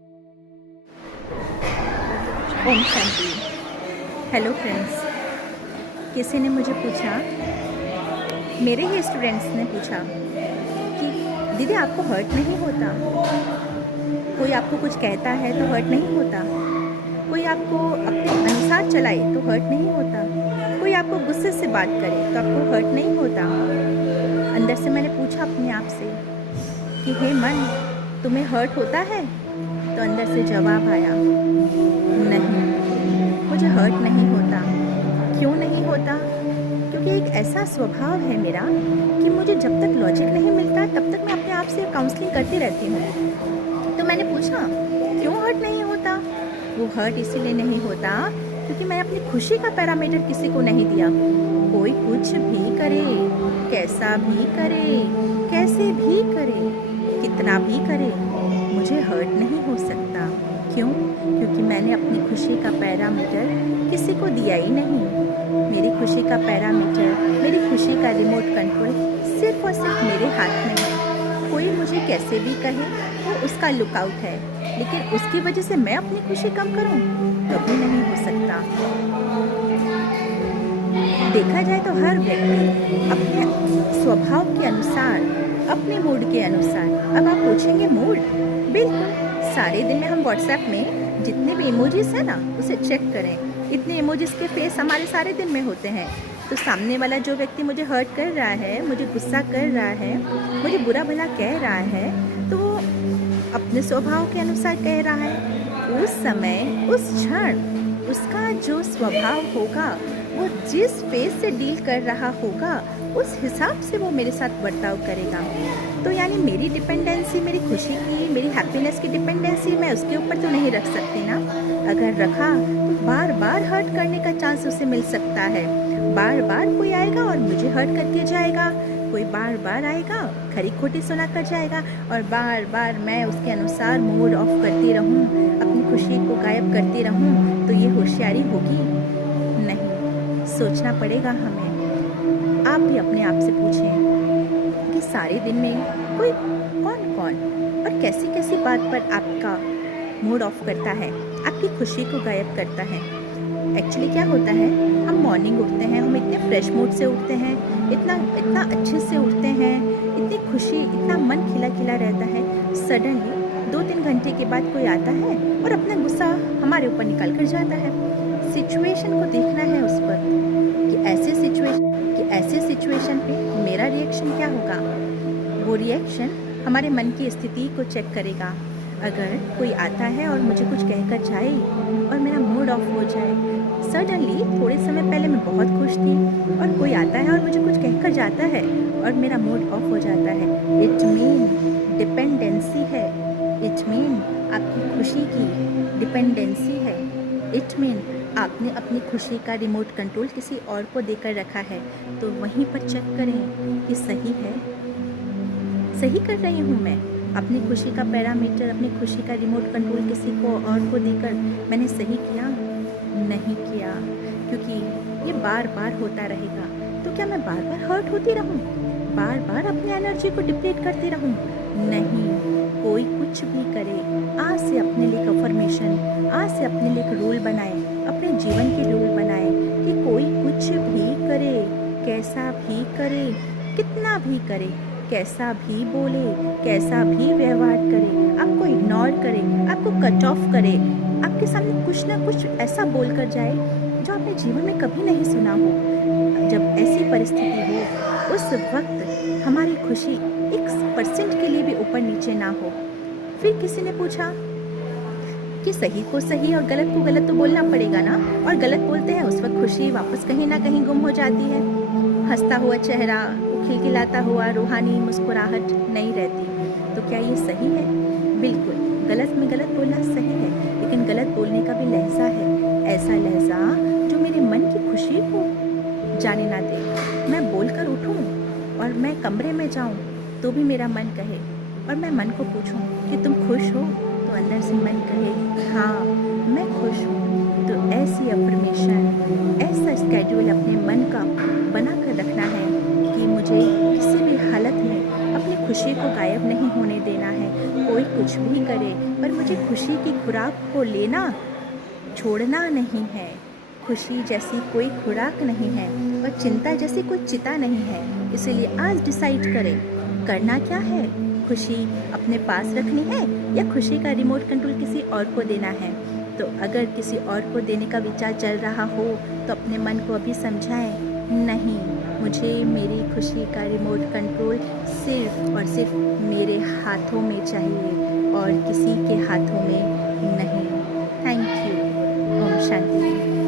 Om Shanti. Hello friends, किसी ने मुझे पूछा, मेरे ही स्टूडेंट्स ने पूछा कि दीदी आपको हर्ट नहीं होता? कोई आपको कुछ कहता है तो हर्ट नहीं होता? कोई आपको अपने अनुसार चलाए तो हर्ट नहीं होता? कोई आपको गुस्से से बात करे तो आपको हर्ट नहीं होता? अंदर से मैंने पूछा अपने आप से कि हे मन, तुम्हें हर्ट होता है? तो अंदर से जवाब आया, नहीं, मुझे हर्ट नहीं होता। क्यों नहीं होता? क्योंकि एक ऐसा स्वभाव है मेरा कि मुझे जब तक लॉजिक नहीं मिलता तब तक मैं अपने आप से काउंसलिंग करती रहती हूँ। तो मैंने पूछा, क्यों हर्ट नहीं होता? वो हर्ट इसीलिए नहीं होता क्योंकि मैंने अपनी खुशी का पैरामीटर किसी को नहीं दिया। कोई कुछ भी करे, कैसा भी करे, कैसे भी करे, कितना भी करे, मुझे हर्ट नहीं हो सकता। क्यों? क्योंकि मैंने अपनी खुशी का पैरामीटर किसी को दिया ही नहीं। मेरी खुशी का पैरामीटर, मेरी खुशी का रिमोट कंट्रोल सिर्फ और सिर्फ मेरे हाथ में है। कोई मुझे कैसे भी कहे, वो उसका लुकआउट है, लेकिन उसकी वजह से मैं अपनी खुशी कम करूं, कभी नहीं हो सकता। देखा जाए तो हर व्यक्ति अपने स्वभाव के अनुसार, अपने मूड के अनुसार। अब आप पूछेंगे मूड? बिल्कुल। सारे दिन में हम व्हाट्सएप में जितने भी इमोजीज है ना, उसे चेक करें। इतने इमोजीज के फेस हमारे सारे दिन में होते हैं। तो सामने वाला जो व्यक्ति मुझे हर्ट कर रहा है, मुझे गुस्सा कर रहा है, मुझे बुरा भला कह रहा है, तो वो अपने स्वभाव के अनुसार कह रहा है। उस समय, उस क्षण उसका जो स्वभाव होगा, वो जिस फेस से डील कर रहा होगा, उस हिसाब से वो मेरे साथ बर्ताव करेगा। तो यानी मेरी डिपेंडेंसी, मेरी खुशी की, मेरी हैप्पीनेस की डिपेंडेंसी मैं उसके ऊपर तो नहीं रख सकती ना। अगर रखा तो बार बार हर्ट करने का चांस उसे मिल सकता है। बार बार कोई आएगा और मुझे हर्ट करके जाएगा, कोई बार बार आएगा, खरी खोटी सुना कर जाएगा, और बार बार मैं उसके अनुसार मूड ऑफ करती रहूं, अपनी खुशी को गायब करती रहूं, तो ये होशियारी होगी? नहीं। सोचना पड़ेगा हमें। आप भी अपने आप से पूछें कि सारे दिन में कोई कौन कौन और कैसी कैसी बात पर आपका मूड ऑफ करता है, आपकी खुशी को गायब करता है। एक्चुअली क्या होता है, हम मॉर्निंग उठते हैं, हम इतने फ्रेश मूड से उठते हैं, इतना इतना अच्छे से उठते हैं, इतनी खुशी, इतना मन खिला खिला रहता है। सडनली 2-3 घंटे के बाद कोई आता है और अपना गुस्सा हमारे ऊपर निकाल कर जाता है। सिचुएशन को देखना है उस पर कि ऐसे सिचुएशन पे मेरा रिएक्शन क्या होगा। वो रिएक्शन हमारे मन की स्थिति को चेक करेगा। अगर कोई आता है और मुझे कुछ कहकर जाए और मेरा मूड ऑफ हो जाए, सडनली थोड़े समय पहले मैं बहुत खुश थी और कोई आता है और मुझे कुछ कहकर जाता है और मेरा मूड ऑफ हो जाता है, इट मीन डिपेंडेंसी है। इट मीन आपकी खुशी की डिपेंडेंसी है। इट मीन आपने अपनी खुशी का रिमोट कंट्रोल किसी और को देकर रखा है। तो वहीं पर चेक करें कि सही है, सही कर रही हूँ मैं। अपनी खुशी का पैरामीटर, अपनी खुशी का रिमोट कंट्रोल किसी को और को देकर मैंने सही किया? नहीं किया। क्योंकि ये बार बार होता रहेगा। तो क्या मैं बार बार हर्ट होती रहूं, बार बार अपनी एनर्जी को डिप्लीट करती रहूं? नहीं। कोई कुछ भी करे, आज से अपने लिए अफर्मेशन, आज से अपने लिए रूल बनाए, अपने जीवन के रूल बनाए कि कोई कुछ भी करे, कैसा भी करे, कितना भी करे, कैसा भी बोले, कैसा भी व्यवहार करे, आपको इग्नोर करे, आपको कट ऑफ करे, आपके सामने कुछ ना कुछ ऐसा बोल कर जाए जो आपने जीवन में कभी नहीं सुना हो। जब ऐसी परिस्थिति हो, उस वक्त हमारी खुशी 1% के लिए भी ऊपर नीचे ना हो। फिर किसी ने पूछा कि सही को सही और गलत को गलत तो बोलना पड़ेगा ना, और गलत बोलते हैं उस वक्त खुशी वापस कहीं ना कहीं गुम हो जाती है। हंसता हुआ चेहरा, खिलखिलाता हुआ रूहानी मुस्कुराहट नहीं रहती। तो क्या ये सही है? बिल्कुल। गलत में गलत बोलना सही है, लेकिन गलत बोलने का भी लहजा है। ऐसा लहजा जो मेरे मन की खुशी को जाने ना दे। मैं बोलकर उठूं और मैं कमरे में जाऊं तो भी मेरा मन कहे, और मैं मन को पूछूं कि तुम खुश हो, तो अंदर से मन कहे हाँ मैं खुश हूँ। तो ऐसी अफर्मेशन, ऐसा स्केड्यूल अपने मन का बना कर रखना है कि मुझे किसी भी हालत में अपनी खुशी को गायब नहीं होने देना है। कोई कुछ भी करे, पर मुझे खुशी की खुराक को लेना छोड़ना नहीं है। खुशी जैसी कोई खुराक नहीं है और चिंता जैसी कोई चिता नहीं है। इसीलिए आज डिसाइड करें, करना क्या है? खुशी अपने पास रखनी है या खुशी का रिमोट कंट्रोल किसी और को देना है? तो अगर किसी और को देने का विचार चल रहा हो तो अपने मन को अभी समझाएं, नहीं, मुझे मेरी खुशी का रिमोट कंट्रोल सिर्फ और सिर्फ मेरे हाथों में चाहिए और किसी के हाथों में नहीं। Thank you. ओम शांति।